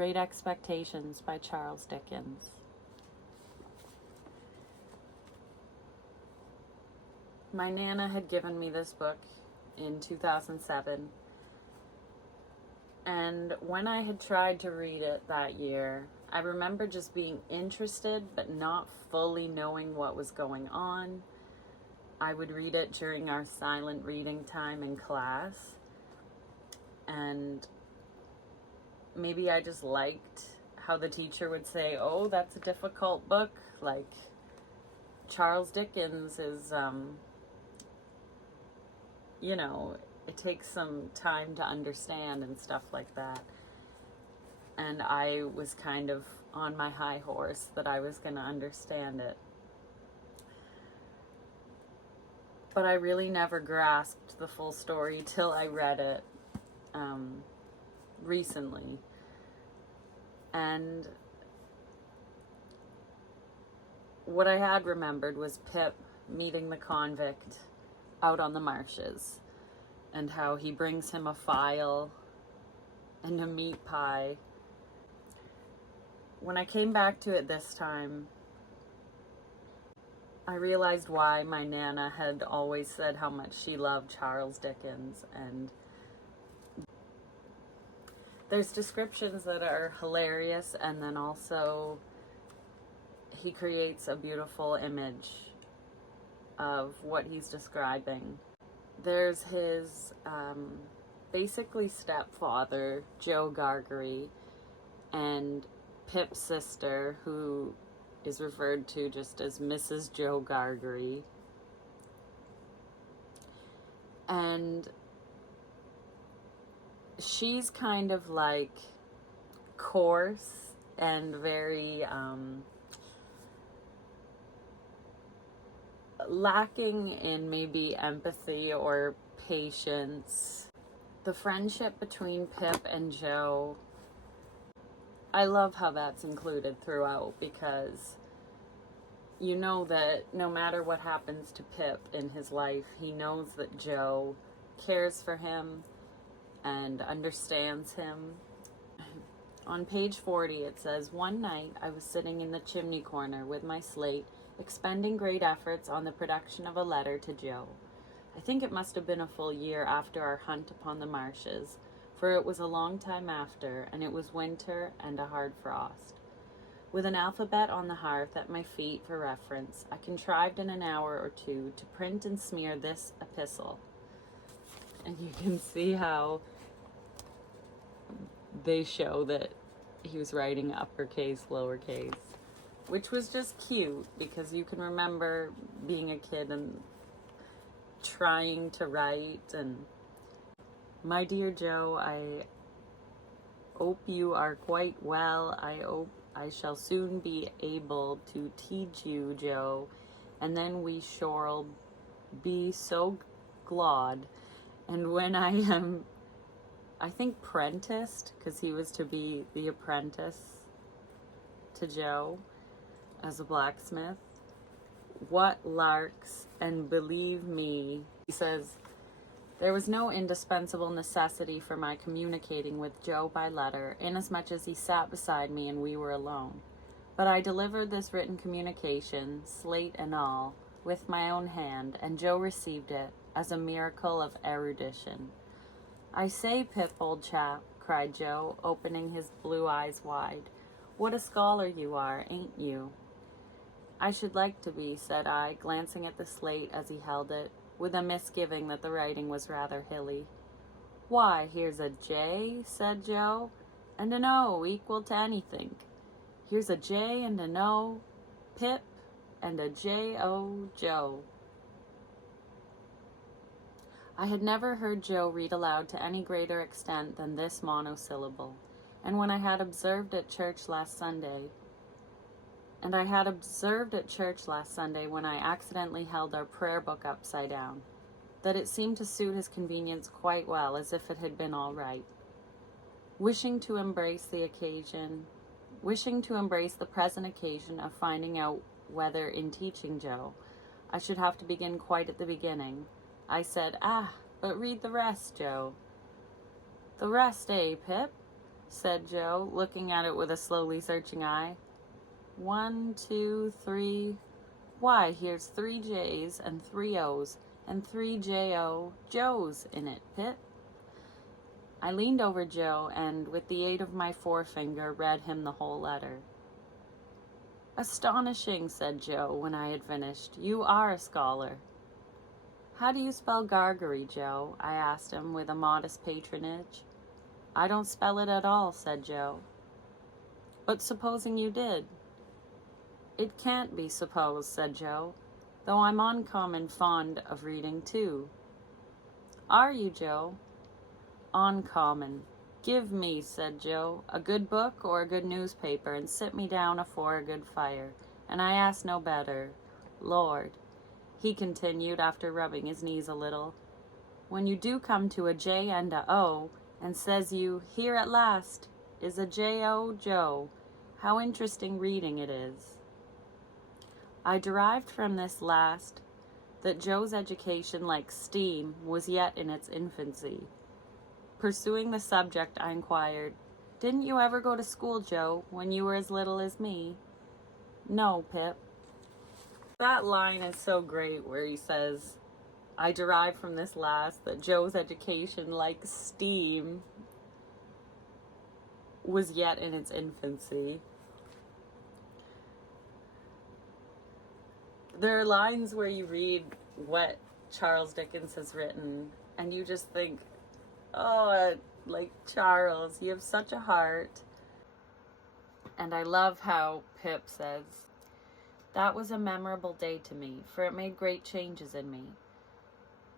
Great Expectations by Charles Dickens. My Nana had given me this book in 2007, and when I had tried to read it that year, I remember just being interested but not fully knowing what was going on. I would read it during our silent reading time in class, and maybe I just liked how the teacher would say, oh, that's a difficult book. Like, Charles Dickens is, it takes some time to understand and stuff like that. And I was kind of on my high horse that I was going to understand it. But I really never grasped the full story till I read it recently. And what I had remembered was Pip meeting the convict out on the marshes, and how he brings him a file and a meat pie. When I came back to it this time, I realized why my Nana had always said how much she loved Charles Dickens. And there's descriptions that are hilarious, and then also he creates a beautiful image of what he's describing. There's his basically stepfather, Joe Gargery, and Pip's sister, who is referred to just as Mrs. Joe Gargery. And she's kind of like coarse and very lacking in maybe empathy or patience. The friendship between Pip and Joe, I love how that's included throughout, because you know that no matter what happens to Pip in his life, he knows that Joe cares for him and understands him. On page 40 it says, "One night I was sitting in the chimney corner with my slate, expending great efforts on the production of a letter to Joe. I think it must have been a full year after our hunt upon the marshes, for it was a long time after, and it was winter and a hard frost. With an alphabet on the hearth at my feet for reference, I contrived in an hour or two to print and smear this epistle." And you can see how they show that he was writing uppercase, lowercase, which was just cute, because you can remember being a kid and trying to write. And "My dear Joe, I hope you are quite well. I hope I shall soon be able to teach you, Joe, and then we shall be so glad. And when I am, I think, prenticed, because he was to be the apprentice to Joe as a blacksmith, what larks, and believe me," he says, "there was no indispensable necessity for my communicating with Joe by letter, inasmuch as he sat beside me and we were alone. But I delivered this written communication, slate and all, with my own hand, and Joe received it as a miracle of erudition." "I say, Pip, old chap," cried Joe, opening his blue eyes wide, "what a scholar you are, ain't you?" "I should like to be," said I, glancing at the slate as he held it, with a misgiving that the writing was rather hilly. "Why, here's a J," said Joe, "and an O equal to anything. Here's a J and an O, Pip, and a J-O, Joe." I had never heard Joe read aloud to any greater extent than this monosyllable, and when I had observed at church last Sunday when I accidentally held our prayer book upside down, that it seemed to suit his convenience quite well, as if it had been all right. Wishing to embrace the present occasion of finding out whether, in teaching Joe, I should have to begin quite at the beginning, I said, "Ah, but read the rest, Joe." "The rest, eh, Pip?" said Joe, looking at it with a slowly searching eye. 1, 2, 3. Why, here's 3 J's and 3 O's and 3 J-O Joes in it, Pip. I leaned over Joe and, with the aid of my forefinger, read him the whole letter. Astonishing, said Joe when I had finished. You are a scholar. How do you spell Gargery, Joe? I asked him with a modest patronage. I don't spell it at all, said Joe. But supposing you did? It can't be supposed, said Joe, though I'm uncommon fond of reading too. Are you, Joe? Uncommon. Give me, said Joe, a good book or a good newspaper, and sit me down afore a good fire, and I ask no better. Lord, he continued after rubbing his knees a little, when you do come to a J and a O, and says you, here at last is a J-O Joe, how interesting reading it is. I derived from this last that Joe's education, like steam, was yet in its infancy. Pursuing the subject, I inquired, didn't you ever go to school, Joe, when you were as little as me? No, Pip. That line is so great where he says, I derive from this last that Joe's education, like steam, was yet in its infancy. There are lines where you read what Charles Dickens has written and you just think, oh, like, Charles, you have such a heart. And I love how Pip says, that was a memorable day to me, for it made great changes in me.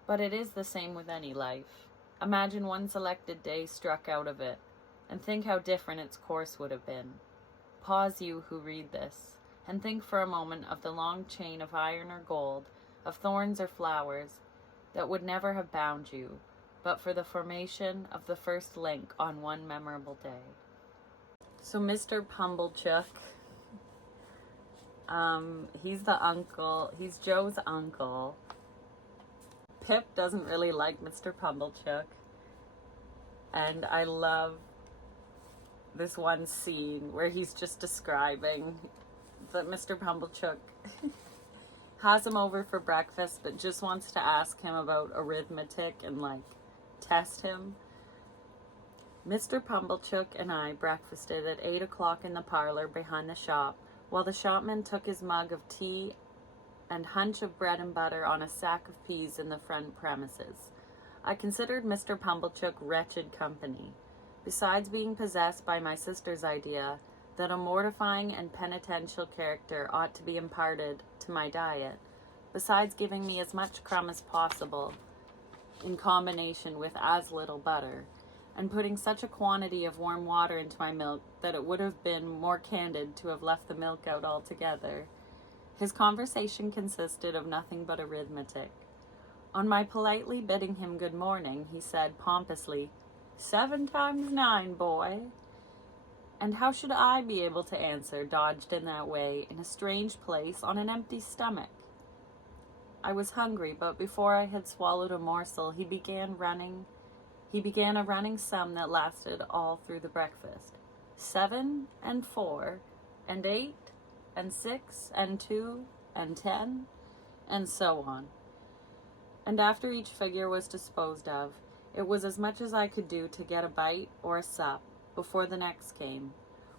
But it is the same with any life. Imagine one selected day struck out of it, and think how different its course would have been. Pause, you who read this, and think for a moment of the long chain of iron or gold, of thorns or flowers, that would never have bound you, but for the formation of the first link on one memorable day. So Mr. Pumblechook, he's the uncle, he's Joe's uncle. Pip doesn't really like Mr. Pumblechook, and I love this one scene where he's just describing that Mr. Pumblechook has him over for breakfast but just wants to ask him about arithmetic and, like, test him. Mr. Pumblechook and I breakfasted at 8 o'clock in the parlor behind the shop, while the shopman took his mug of tea and hunch of bread and butter on a sack of peas in the front premises. I considered Mr. Pumblechook wretched company, besides being possessed by my sister's idea that a mortifying and penitential character ought to be imparted to my diet, besides giving me as much crumb as possible in combination with as little butter, and putting such a quantity of warm water into my milk that it would have been more candid to have left the milk out altogether. His conversation consisted of nothing but arithmetic. On my politely bidding him good morning, he said pompously, 7 times 9, boy. And how should I be able to answer, dodged in that way, in a strange place, on an empty stomach? I was hungry, but before I had swallowed a morsel, he began a running sum that lasted all through the breakfast. 7 and 4 and 8 and 6 and 2 and 10, and so on. And after each figure was disposed of, it was as much as I could do to get a bite or a sup before the next came,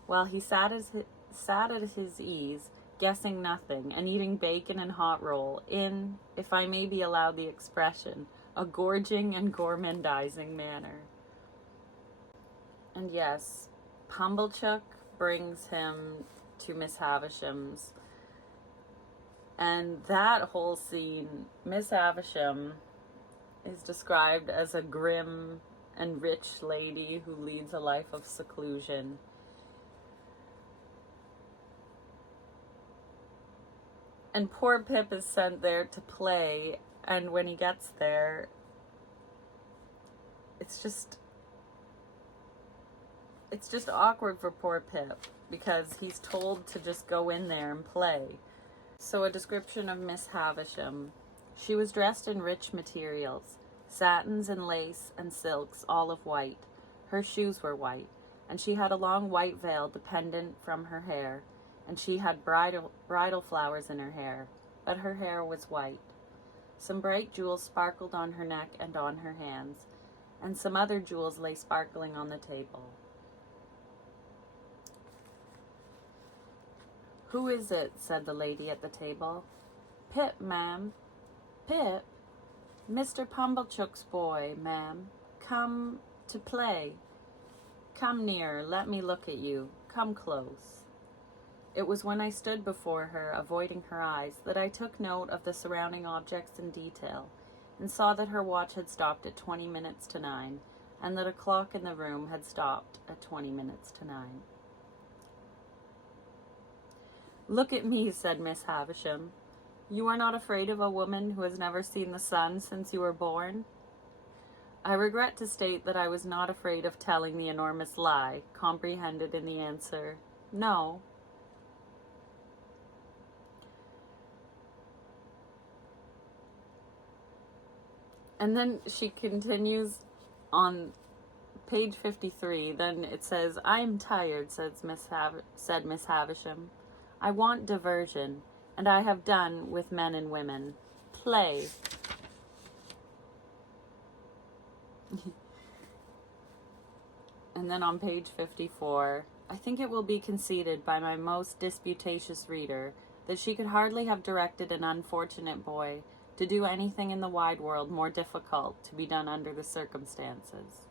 while he sat at his ease, guessing nothing, and eating bacon and hot roll in, if I may be allowed the expression, a gorging and gormandizing manner. And yes, Pumblechook brings him to Miss Havisham's, and that whole scene, Miss Havisham is described as a grim and rich lady who leads a life of seclusion. And poor Pip is sent there to play, and when he gets there, it's just awkward for poor Pip, because he's told to just go in there and play. So a description of Miss Havisham. She was dressed in rich materials, satins and lace and silks, all of white. Her shoes were white. and she had a long white veil dependent from her hair, and she had bridal flowers in her hair, but her hair was white. Some bright jewels sparkled on her neck and on her hands, and some other jewels lay sparkling on the table. "Who is it?" said the lady at the table. "Pip, ma'am." "Pip? Mr. Pumblechook's boy, ma'am. Come to play. Come nearer, let me look at you. Come close." It was when I stood before her, avoiding her eyes, that I took note of the surrounding objects in detail, and saw that her watch had stopped at 20 minutes to 9, and that a clock in the room had stopped at 20 minutes to 9. "Look at me," said Miss Havisham. "You are not afraid of a woman who has never seen the sun since you were born?" I regret to state that I was not afraid of telling the enormous lie, comprehended in the answer, "No." And then she continues on page 53. Then it says, "I am tired," said Miss Havisham. "I want diversion, and I have done with men and women. Play." And then on page 54, "I think it will be conceded by my most disputatious reader that she could hardly have directed an unfortunate boy to do anything in the wide world more difficult to be done under the circumstances.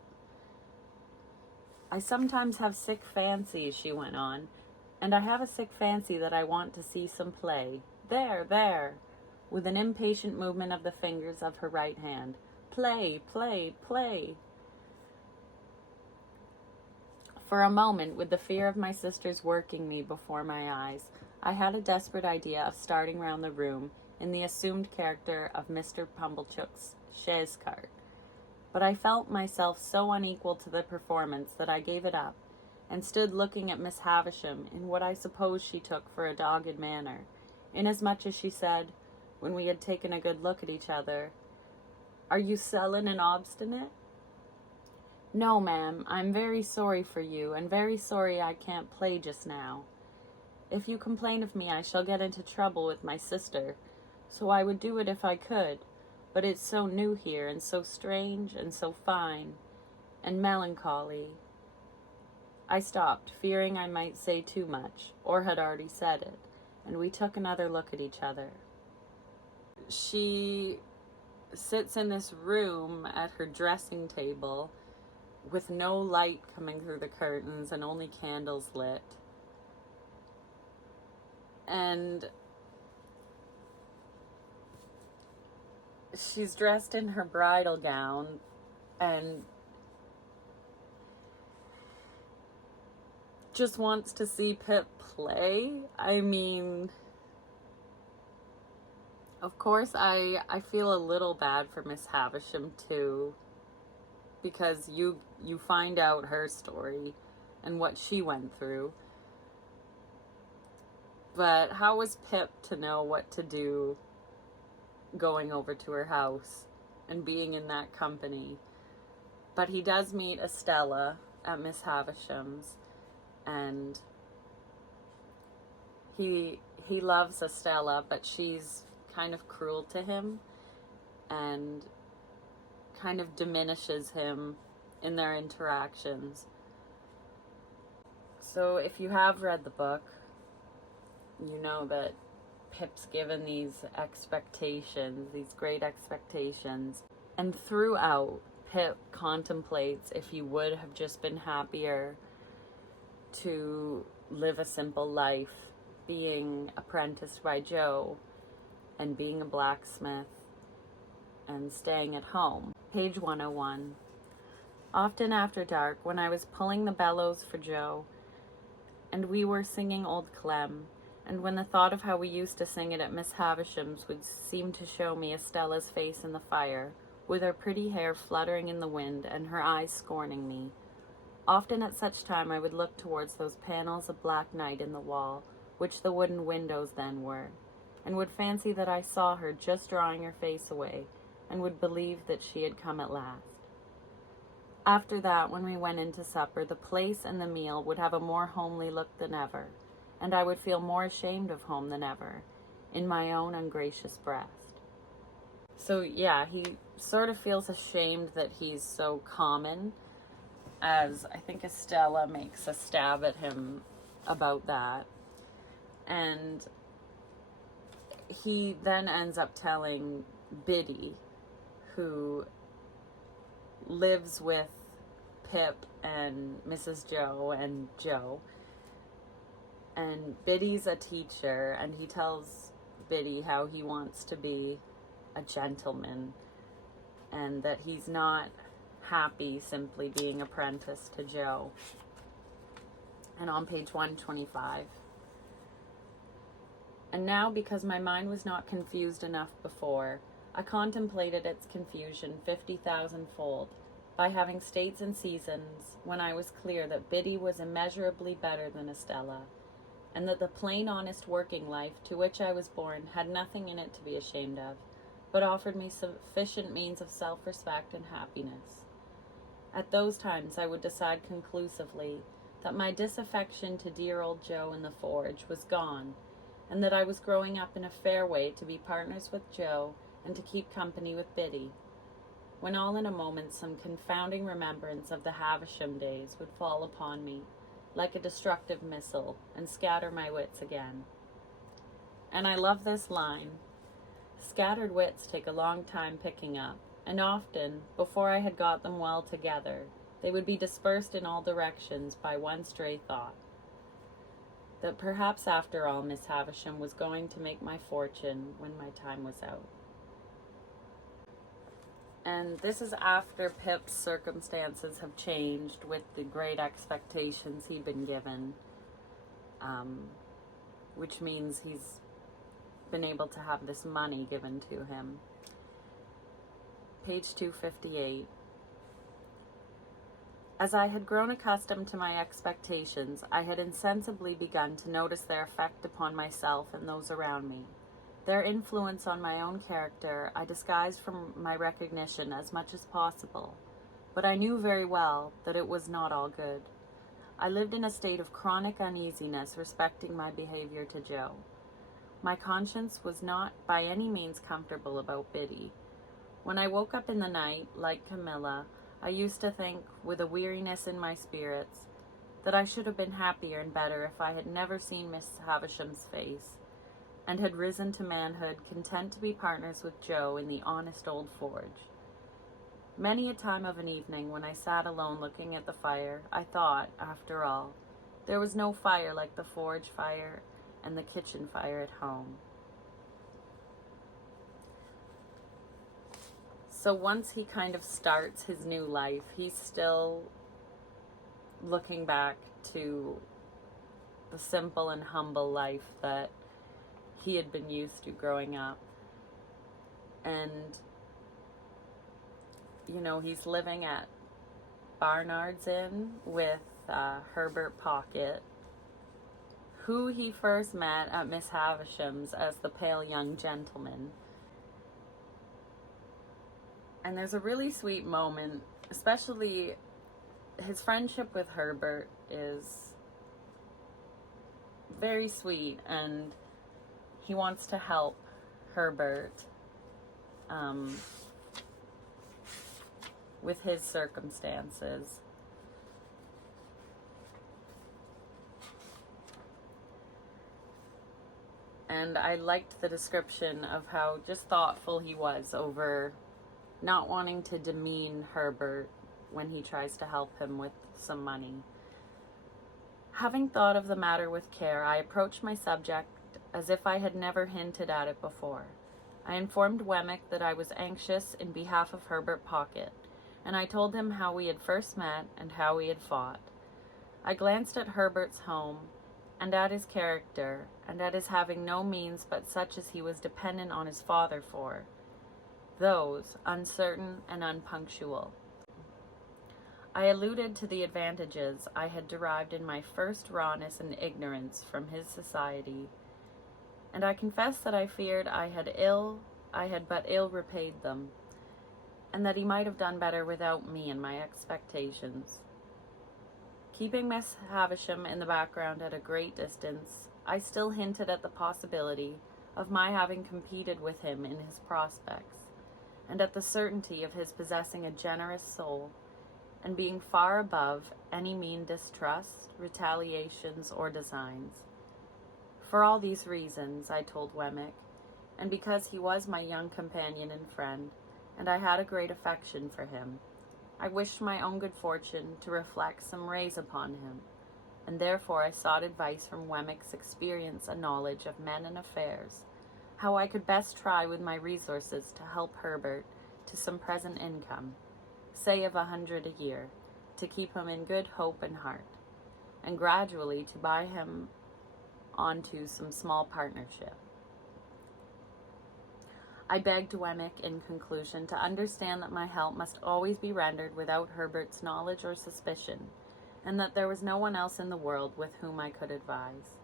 I sometimes have sick fancies," she went on, "and I have a sick fancy that I want to see some play. There, there," with an impatient movement of the fingers of her right hand. "Play, play, play." For a moment, with the fear of my sisters working me before my eyes, I had a desperate idea of starting round the room in the assumed character of Mr. Pumblechook's chaise cart. But I felt myself so unequal to the performance that I gave it up, and stood looking at Miss Havisham in what I suppose she took for a dogged manner, inasmuch as she said, when we had taken a good look at each other, "Are you sullen and obstinate?" "No, ma'am, I'm very sorry for you, and very sorry I can't play just now. If you complain of me, I shall get into trouble with my sister, so I would do it if I could, but it's so new here, and so strange, and so fine, and melancholy." I stopped, fearing I might say too much, or had already said it, and we took another look at each other. She sits in this room at her dressing table with no light coming through the curtains and only candles lit. And she's dressed in her bridal gown and just wants to see Pip play. I mean, of course, I feel a little bad for Miss Havisham too, because you find out her story and what she went through. But how was Pip to know what to do going over to her house and being in that company? But he does meet Estella at Miss Havisham's, and he loves Estella, but she's kind of cruel to him and kind of diminishes him in their interactions. So if you have read the book, you know that Pip's given these expectations, these great expectations, and throughout, Pip contemplates if he would have just been happier to live a simple life, being apprenticed by Joe and being a blacksmith and staying at home. Page 101. Often after dark, when I was pulling the bellows for Joe, and we were singing Old Clem, and when the thought of how we used to sing it at Miss Havisham's would seem to show me Estella's face in the fire, with her pretty hair fluttering in the wind and her eyes scorning me, often at such time I would look towards those panels of black night in the wall, which the wooden windows then were, and would fancy that I saw her just drawing her face away, and would believe that she had come at last. After that, when we went into supper, the place and the meal would have a more homely look than ever, and I would feel more ashamed of home than ever, in my own ungracious breast. So yeah, he sort of feels ashamed that he's so common, as I think Estella makes a stab at him about that. And he then ends up telling Biddy, who lives with Pip and Mrs. Joe and Joe. And Biddy's a teacher, and he tells Biddy how he wants to be a gentleman and that he's not happy simply being apprenticed to Joe. And on page 125, and now, because my mind was not confused enough before, I contemplated its confusion 50,000-fold by having states and seasons when I was clear that Biddy was immeasurably better than Estella, and that the plain, honest working life to which I was born had nothing in it to be ashamed of, but offered me sufficient means of self-respect and happiness. At those times I would decide conclusively that my disaffection to dear old Joe in the forge was gone, and that I was growing up in a fair way to be partners with Joe and to keep company with Biddy, when all in a moment some confounding remembrance of the Havisham days would fall upon me, like a destructive missile, and scatter my wits again. And I love this line. Scattered wits take a long time picking up, and often, before I had got them well together, they would be dispersed in all directions by one stray thought. That perhaps after all Miss Havisham was going to make my fortune when my time was out. And this is after Pip's circumstances have changed with the great expectations he'd been given, which means he's been able to have this money given to him. Page 258. As I had grown accustomed to my expectations, I had insensibly begun to notice their effect upon myself and those around me. Their influence on my own character I disguised from my recognition as much as possible, but I knew very well that it was not all good. I lived in a state of chronic uneasiness respecting my behavior to Joe. My conscience was not by any means comfortable about Biddy. When I woke up in the night, like Camilla, I used to think, with a weariness in my spirits, that I should have been happier and better if I had never seen Miss Havisham's face, and had risen to manhood, content to be partners with Joe in the honest old forge. Many a time of an evening, when I sat alone looking at the fire, I thought, after all, there was no fire like the forge fire and the kitchen fire at home. So once he kind of starts his new life, he's still looking back to the simple and humble life that he had been used to growing up. And, you know, he's living at Barnard's Inn with Herbert Pocket, who he first met at Miss Havisham's as the pale young gentleman. And there's a really sweet moment, especially his friendship with Herbert is very sweet, and he wants to help Herbert with his circumstances. And I liked the description of how just thoughtful he was over not wanting to demean Herbert when he tries to help him with some money. Having thought of the matter with care, I approached my subject as if I had never hinted at it before. I informed Wemmick that I was anxious in behalf of Herbert Pocket, and I told him how we had first met and how we had fought. I glanced at Herbert's home, and at his character, and at his having no means but such as he was dependent on his father for, those uncertain and unpunctual. I alluded to the advantages I had derived in my first rawness and ignorance from his society, and I confess that I feared I had but ill repaid them. and that he might have done better without me and my expectations. Keeping Miss Havisham in the background at a great distance, I still hinted at the possibility of my having competed with him in his prospects, and at the certainty of his possessing a generous soul, and being far above any mean distrust, retaliations, or designs. For all these reasons, I told Wemmick, and because he was my young companion and friend, and I had a great affection for him, I wished my own good fortune to reflect some rays upon him, and therefore I sought advice from Wemmick's experience and knowledge of men and affairs, how I could best try with my resources to help Herbert to some present income, say of 100 a year, to keep him in good hope and heart, and gradually to buy him onto some small partnership. I begged Wemmick, in conclusion, to understand that my help must always be rendered without Herbert's knowledge or suspicion, and that there was no one else in the world with whom I could advise.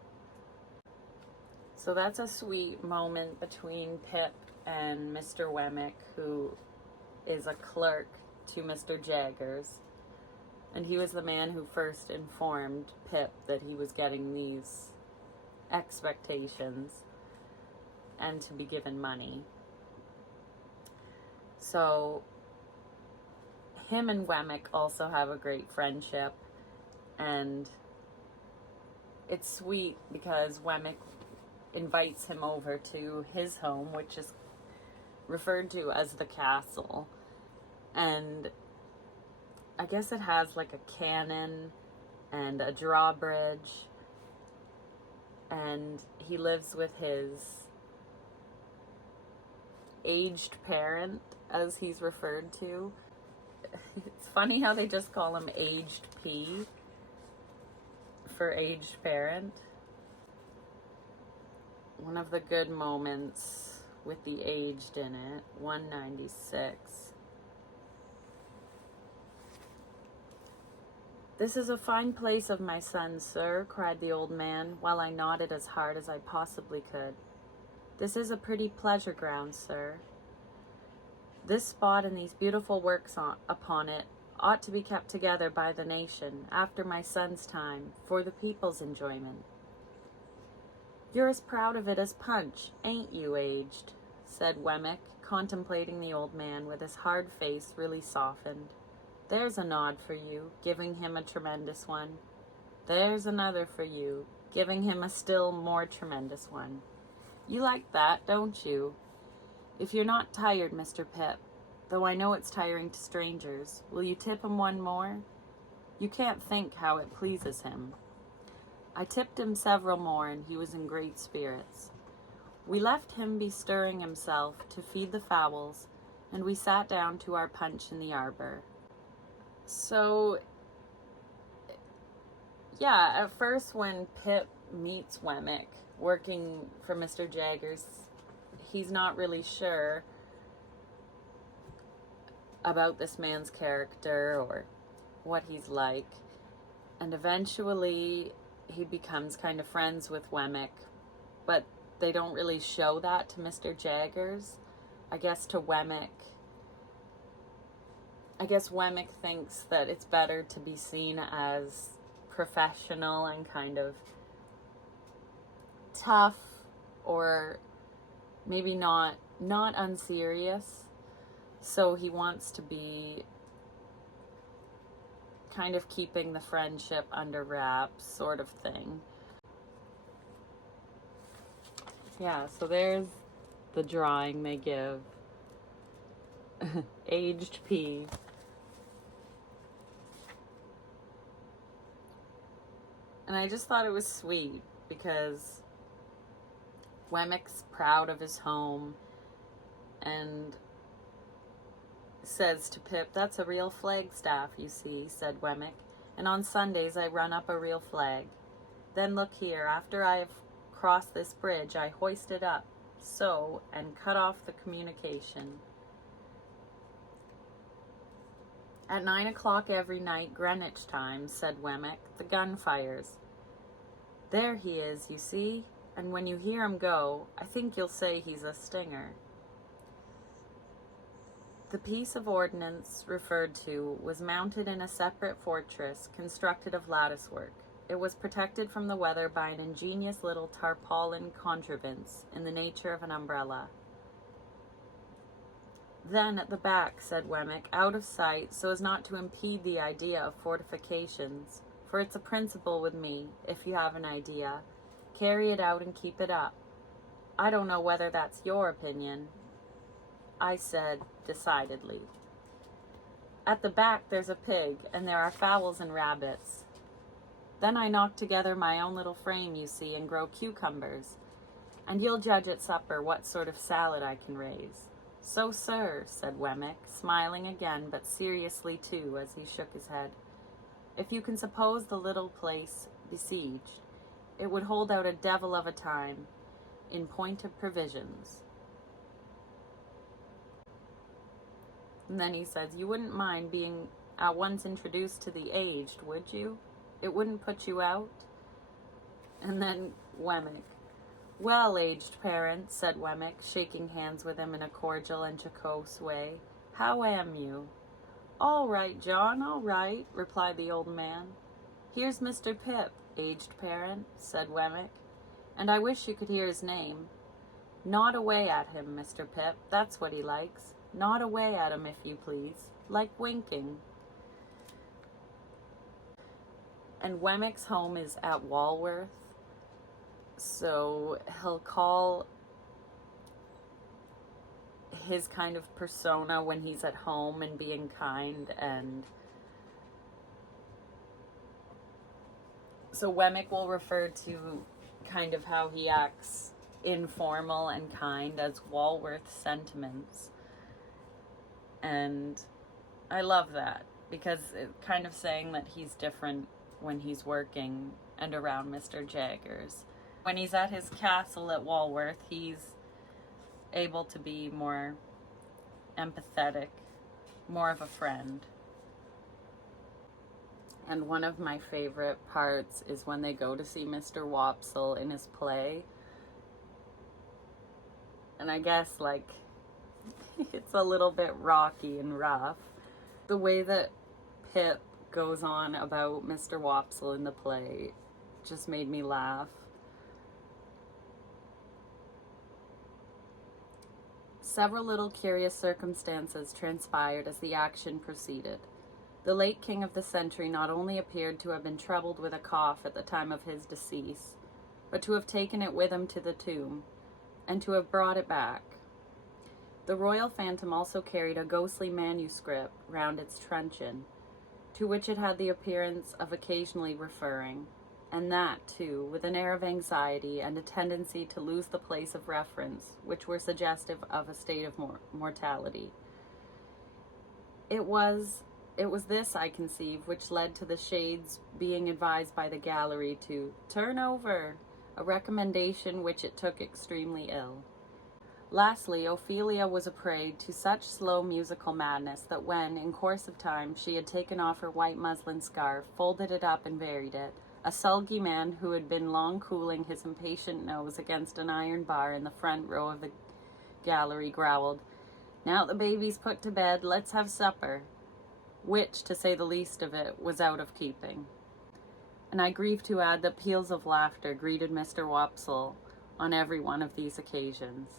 So that's a sweet moment between Pip and Mr. Wemmick, who is a clerk to Mr. Jaggers, and he was the man who first informed Pip that he was getting these expectations and to be given money. So him and Wemmick also have a great friendship, and it's sweet because Wemmick invites him over to his home, which is referred to as the castle, and I guess it has like a cannon and a drawbridge, and he lives with his aged parent, as he's referred to. It's funny how they just call him Aged P for aged parent. One of the good moments with the aged in it, 196. "This is a fine place of my son, sir," cried the old man, while I nodded as hard as I possibly could. "This is a pretty pleasure ground, sir. This spot and these beautiful works upon it ought to be kept together by the nation, after my son's time, for the people's enjoyment." "You're as proud of it as Punch, ain't you, Aged?" said Wemmick, contemplating the old man with his hard face really softened. "There's a nod for you," giving him a tremendous one. "There's another for you," giving him a still more tremendous one. "You like that, don't you? If you're not tired, Mr. Pip, though I know it's tiring to strangers, will you tip him one more? You can't think how it pleases him." I tipped him several more, and he was in great spirits. We left him bestirring himself to feed the fowls, and we sat down to our punch in the arbor. So, yeah, at first when Pip meets Wemmick working for Mr. Jaggers, he's not really sure about this man's character or what he's like. And eventually he becomes kind of friends with Wemmick, but they don't really show that to Mr. Jaggers. I guess Wemmick thinks that it's better to be seen as professional and kind of tough, or maybe not unserious. So he wants to be kind of keeping the friendship under wraps, sort of thing. Yeah, so there's the drawing they give. Aged P. And I just thought it was sweet because Wemmick's proud of his home and says to Pip, "That's a real flagstaff, you see," said Wemmick, "and on Sundays I run up a real flag. Then look here, after I've crossed this bridge, I hoist it up, so, and cut off the communication. At 9 o'clock every night, Greenwich time," said Wemmick, "the gun fires. There he is, you see, and when you hear him go, I think you'll say he's a stinger." The piece of ordnance referred to was mounted in a separate fortress constructed of lattice work. It was protected from the weather by an ingenious little tarpaulin contrivance in the nature of an umbrella. Then at the back, said Wemmick, out of sight, so as not to impede the idea of fortifications, for it's a principle with me, if you have an idea, carry it out and keep it up. I don't know whether that's your opinion. I said, decidedly. At the back there's a pig, and there are fowls and rabbits. Then I knock together my own little frame, you see, and grow cucumbers. And you'll judge at supper what sort of salad I can raise. So, sir, said Wemmick, smiling again, but seriously too, as he shook his head, if you can suppose the little place besieged, it would hold out a devil of a time in point of provisions. And then he says, you wouldn't mind being at once introduced to the aged, would you? It wouldn't put you out? And then Wemmick, well, aged parent, said Wemmick, shaking hands with him in a cordial and jocose way, how am you? All right, John, all right, replied the old man. Here's Mr. Pip, aged parent, said Wemmick, and I wish you could hear his name. Nod away at him, Mr. Pip, that's what he likes. Nod away at him, if you please, like winking. And Wemmick's home is at Walworth, so he'll call his kind of persona when he's at home and being kind, and so Wemmick will refer to kind of how he acts informal and kind as Walworth sentiments. And I love that, because it's kind of saying that he's different when he's working and around Mr. Jaggers. When he's at his castle at Walworth, he's able to be more empathetic, more of a friend. And one of my favorite parts is when they go to see Mr. Wopsle in his play. And I guess, like, it's a little bit rocky and rough. The way that Pip goes on about Mr. Wopsle in the play just made me laugh. Several little curious circumstances transpired as the action proceeded. The late king of the century not only appeared to have been troubled with a cough at the time of his decease, but to have taken it with him to the tomb, and to have brought it back. The royal phantom also carried a ghostly manuscript round its truncheon, to which it had the appearance of occasionally referring, and that, too, with an air of anxiety and a tendency to lose the place of reference, which were suggestive of a state of mortality. It was this, I conceive, which led to the shades being advised by the gallery to turn over, a recommendation which it took extremely ill. Lastly, Ophelia was a prey to such slow musical madness that when, in course of time, she had taken off her white muslin scarf, folded it up and buried it, a sulky man who had been long cooling his impatient nose against an iron bar in the front row of the gallery growled, "Now the baby's put to bed, let's have supper," which, to say the least of it, was out of keeping. And I grieve to add that peals of laughter greeted Mr. Wopsle on every one of these occasions.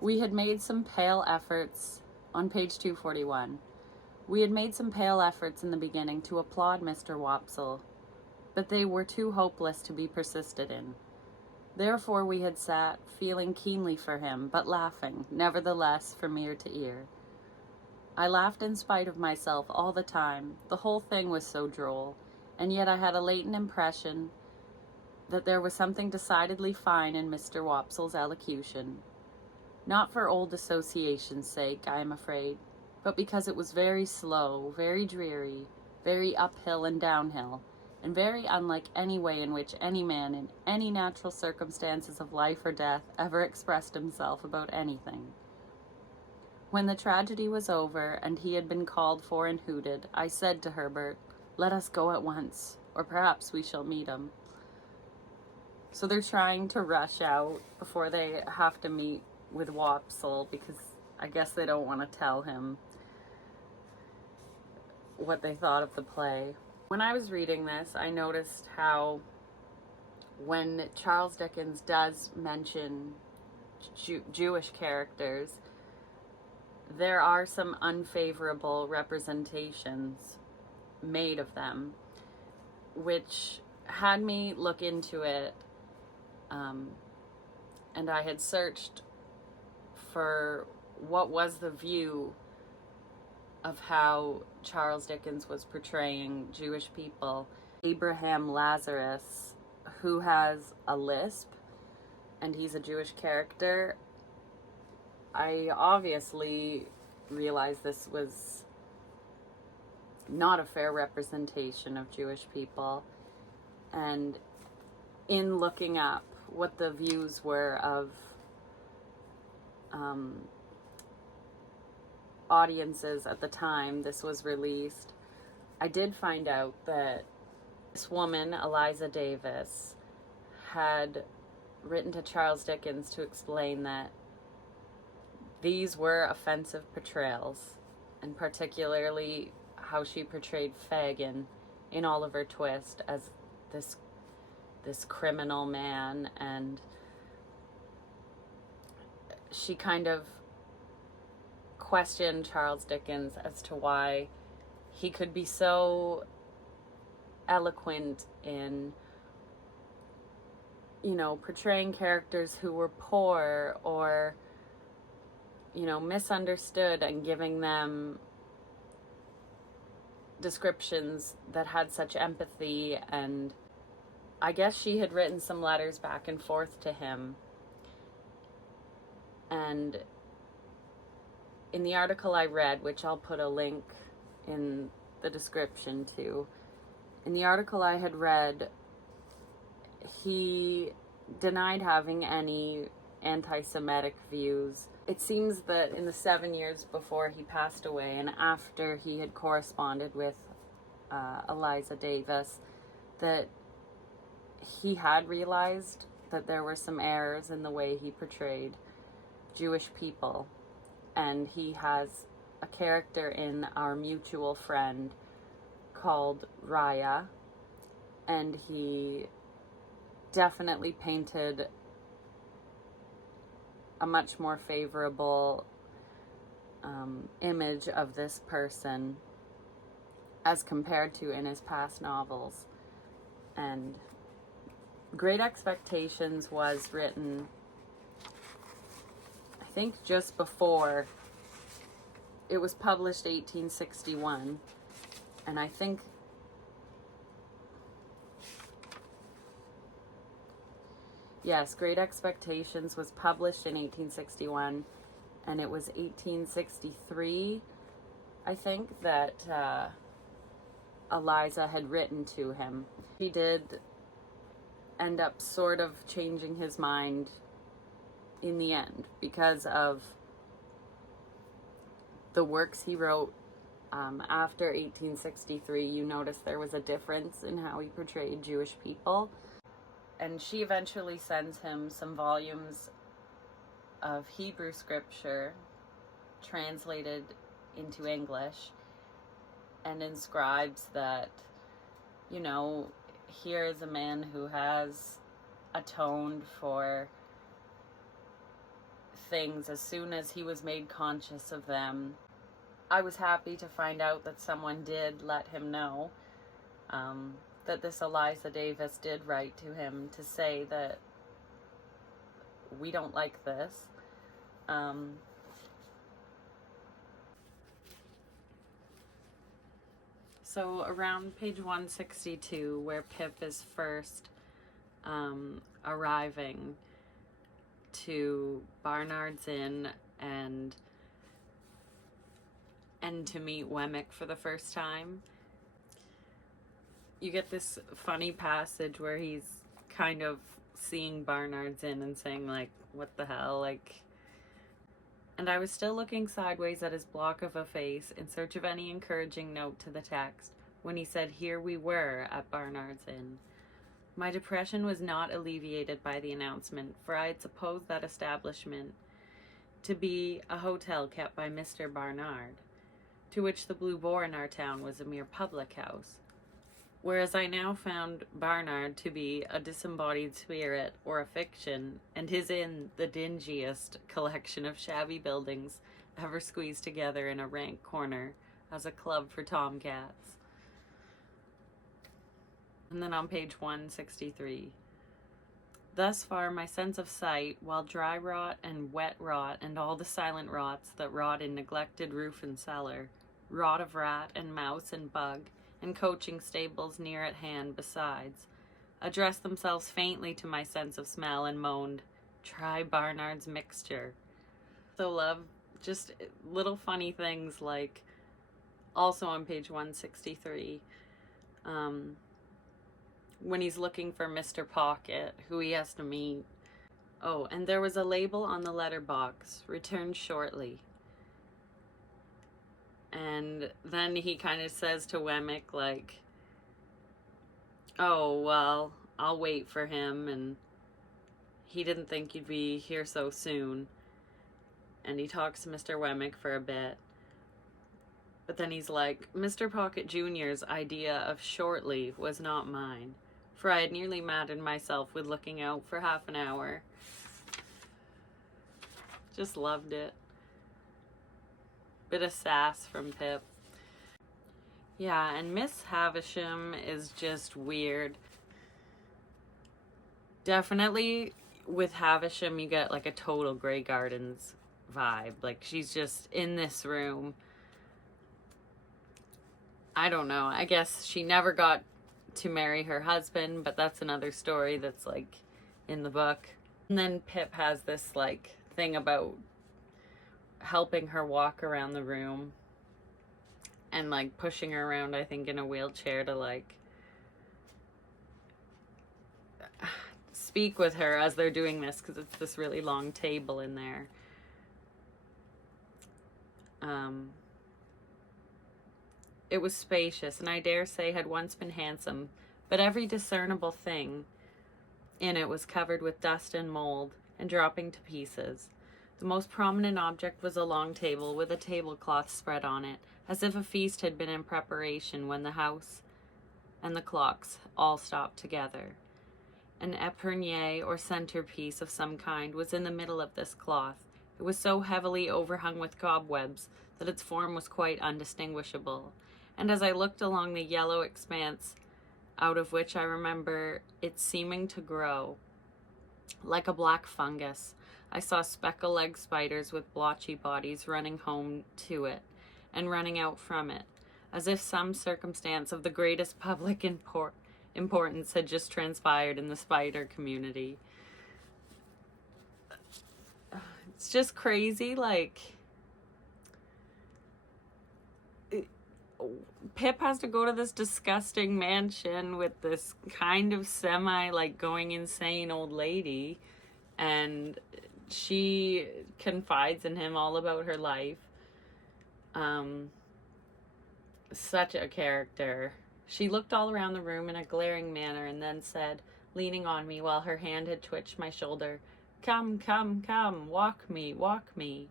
We had made some pale efforts, on page 241, we had made some pale efforts in the beginning to applaud Mr. Wopsle, but they were too hopeless to be persisted in. Therefore we had sat, feeling keenly for him, but laughing, nevertheless, from ear to ear. I laughed in spite of myself all the time. The whole thing was so droll, and yet I had a latent impression that there was something decidedly fine in Mr. Wopsle's elocution. Not for old association's sake, I am afraid, but because it was very slow, very dreary, very uphill and downhill, and very unlike any way in which any man in any natural circumstances of life or death ever expressed himself about anything. When the tragedy was over, and he had been called for and hooted, I said to Herbert, "Let us go at once, or perhaps we shall meet him." So they're trying to rush out before they have to meet with Wopsle, because I guess they don't want to tell him what they thought of the play. When I was reading this, I noticed how when Charles Dickens does mention Jewish characters, there are some unfavorable representations made of them, which had me look into it. And I had searched for what was the view of how Charles Dickens was portraying Jewish people. Abraham Lazarus, who has a lisp, and he's a Jewish character, I obviously realized this was not a fair representation of Jewish people. And in looking up what the views were of audiences at the time this was released, I did find out that this woman, Eliza Davis, had written to Charles Dickens to explain that these were offensive portrayals, and particularly how she portrayed Fagin in Oliver Twist as this criminal man, and she kind of questioned Charles Dickens as to why he could be so eloquent in, portraying characters who were poor or, misunderstood, and giving them descriptions that had such empathy. And I guess she had written some letters back and forth to him. And in the article I read, which I'll put a link in the description to, in the article I had read, he denied having any anti-Semitic views. It seems that in the 7 years before he passed away, and after he had corresponded with Eliza Davis, that he had realized that there were some errors in the way he portrayed Jewish people. And he has a character in Our Mutual Friend called Raya, and he definitely painted a much more favorable image of this person as compared to in his past novels. And Great Expectations was written, I think, just before it was published, 1861, and I think yes, Great Expectations was published in 1861, and it was 1863, I think, that Eliza had written to him. He did end up sort of changing his mind in the end because of the works he wrote after 1863. You notice there was a difference in how he portrayed Jewish people. And she eventually sends him some volumes of Hebrew scripture translated into English, and inscribes that, here is a man who has atoned for things as soon as he was made conscious of them. I was happy to find out that someone did let him know that this Eliza Davis did write to him to say that we don't like this. So around page 162, where Pip is first arriving to Barnard's Inn and to meet Wemmick for the first time, you get this funny passage where he's kind of seeing Barnard's Inn and saying, like, what the hell, like. And I was still looking sideways at his block of a face in search of any encouraging note to the text when he said, here we were at Barnard's Inn. My depression was not alleviated by the announcement, for I had supposed that establishment to be a hotel kept by Mr. Barnard, to which the Blue Boar in our town was a mere public house, whereas I now found Barnard to be a disembodied spirit or a fiction, and his inn the dingiest collection of shabby buildings ever squeezed together in a rank corner as a club for tomcats. And then on page 163, thus far my sense of sight, while dry rot and wet rot and all the silent rots that rot in neglected roof and cellar, rot of rat and mouse and bug, and coaching stables near at hand besides, addressed themselves faintly to my sense of smell and moaned, try Barnard's mixture. So love just little funny things like, also on page 163, when he's looking for Mr. Pocket, who he has to meet. Oh, and there was a label on the letterbox, returned shortly. And then he kind of says to Wemmick, like, oh, well, I'll wait for him, and he didn't think you'd be here so soon. And he talks to Mr. Wemmick for a bit. But then he's like, Mr. Pocket Jr.'s idea of shortly was not mine, for I had nearly maddened myself with looking out for half an hour. Just loved it. Bit of sass from Pip. Yeah, and Miss Havisham is just weird. Definitely with Havisham you get like a total Grey Gardens vibe. Like she's just in this room. I don't know. I guess she never got to marry her husband, but that's another story that's like in the book. And then Pip has this like thing about helping her walk around the room and like pushing her around, I think, in a wheelchair to like speak with her as they're doing this, because it's this really long table in there. It was spacious, and I dare say had once been handsome, but every discernible thing in it was covered with dust and mold, and dropping to pieces. The most prominent object was a long table with a tablecloth spread on it, as if a feast had been in preparation when the house and the clocks all stopped together. An épergne or centerpiece of some kind was in the middle of this cloth. It was so heavily overhung with cobwebs that its form was quite undistinguishable, and as I looked along the yellow expanse out of which I remember it seeming to grow, like a black fungus, I saw speckle-legged spiders with blotchy bodies running home to it and running out from it, as if some circumstance of the greatest public importance had just transpired in the spider community. It's just crazy, like... Pip has to go to this disgusting mansion with this kind of like going insane old lady, and she confides in him all about her life. Such a character. She looked all around the room in a glaring manner and then said, leaning on me while her hand had twitched my shoulder, "Come, come, come, walk me, walk me."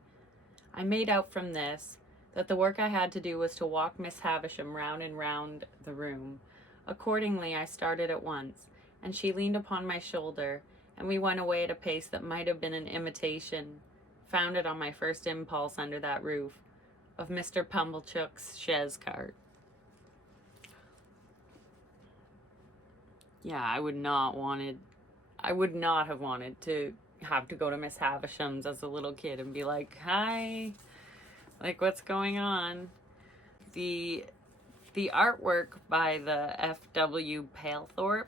I made out from this that the work I had to do was to walk Miss Havisham round and round the room. Accordingly, I started at once, and she leaned upon my shoulder, and we went away at a pace that might have been an imitation, founded on my first impulse under that roof, of Mr. Pumblechook's chaise cart. Yeah, I would not have wanted to have to go to Miss Havisham's as a little kid and be like, hi, like, what's going on? The artwork by the F.W. Palethorpe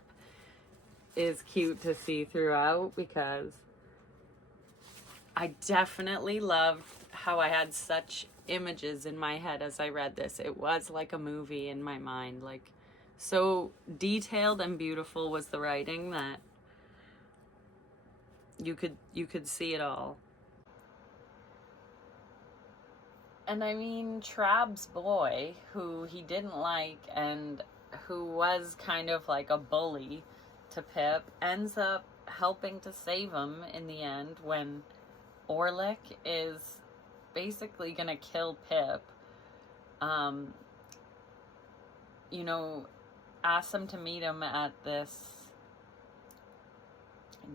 is cute to see throughout, because I definitely loved how I had such images in my head as I read this. It was like a movie in my mind. Like, so detailed and beautiful was the writing that you could see it all. And I mean, Trabb's boy, who he didn't like and who was kind of like a bully to Pip, ends up helping to save him in the end when Orlick is basically gonna kill Pip. You know, asks him to meet him at this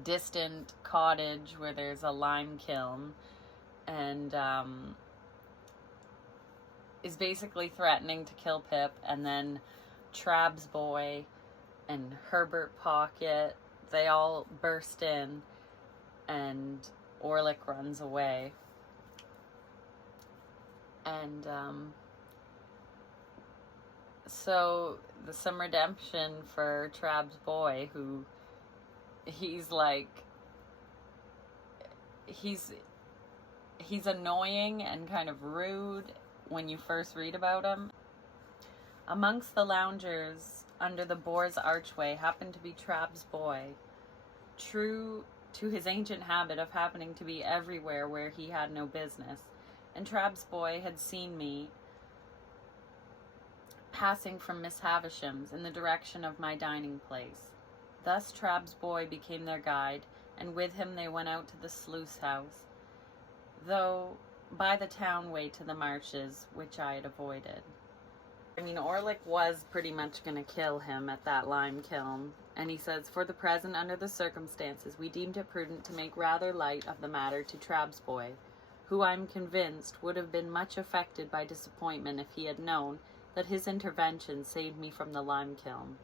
distant cottage where there's a lime kiln, and is basically threatening to kill Pip, and then Trabb's boy and Herbert Pocket, they all burst in, and Orlick runs away. And so some redemption for Trabb's boy, who he's annoying and kind of rude when you first read about him. Amongst the loungers under the boar's archway happened to be Trabb's boy, true to his ancient habit of happening to be everywhere where he had no business. And Trabb's boy had seen me passing from Miss Havisham's in the direction of my dining place. Thus Trabb's boy became their guide, and with him they went out to the sluice house, though by the town way to the marshes, which I had avoided. I mean, Orlick was pretty much going to kill him at that lime kiln, and he says, "For the present, under the circumstances, we deemed it prudent to make rather light of the matter to Trabb's boy, who I'm convinced would have been much affected by disappointment if he had known that his intervention saved me from the lime kiln.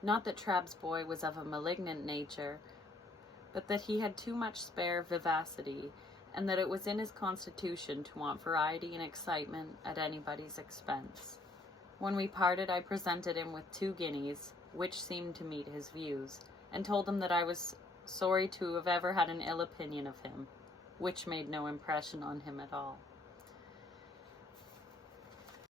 Not that Trabb's boy was of a malignant nature, but that he had too much spare vivacity, and that it was in his constitution to want variety and excitement at anybody's expense. When we parted, I presented him with 2 guineas, which seemed to meet his views, and told him that I was sorry to have ever had an ill opinion of him, which made no impression on him at all."